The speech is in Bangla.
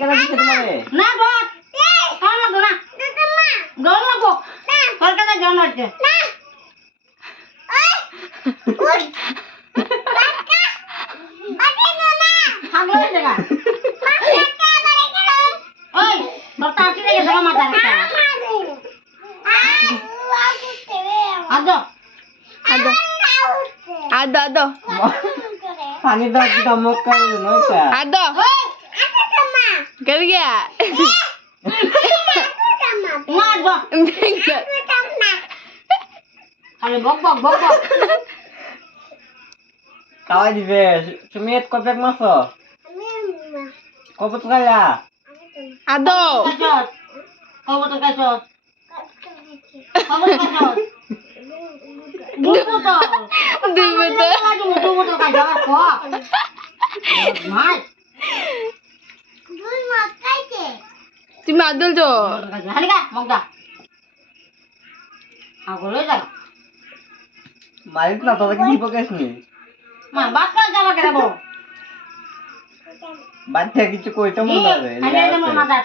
কেন দিছে তোমারে না বল কোন লাগো না গোল লাগো তোর কাছে জন হচ্ছে না ওই কাকা আগে না হাগলো জায়গা ওই বর্তা আসি দেখে ধরা মাথা রাখা আদো আদো আদো আদো পানি দাও কি ধমক করে নয়টা আদো कर गया মার বক আরে বক বক বক বক খাওয়াই দিবে তুমি এত কপেক মাছো কপত খাইলা আদো কাচত কবত কাচত কবত কাচত দুটো দুটো দুটো কাচত কো মার দুই মাছ খাইতে তুমি আদল তো হালিকা মগদা আগলে যা মারিত না তোরা কি দিব কেসনি মা বাচ্চা যাবা কেরাবো বাচ্চা কিছু কইতে মন যাবে আরে মন না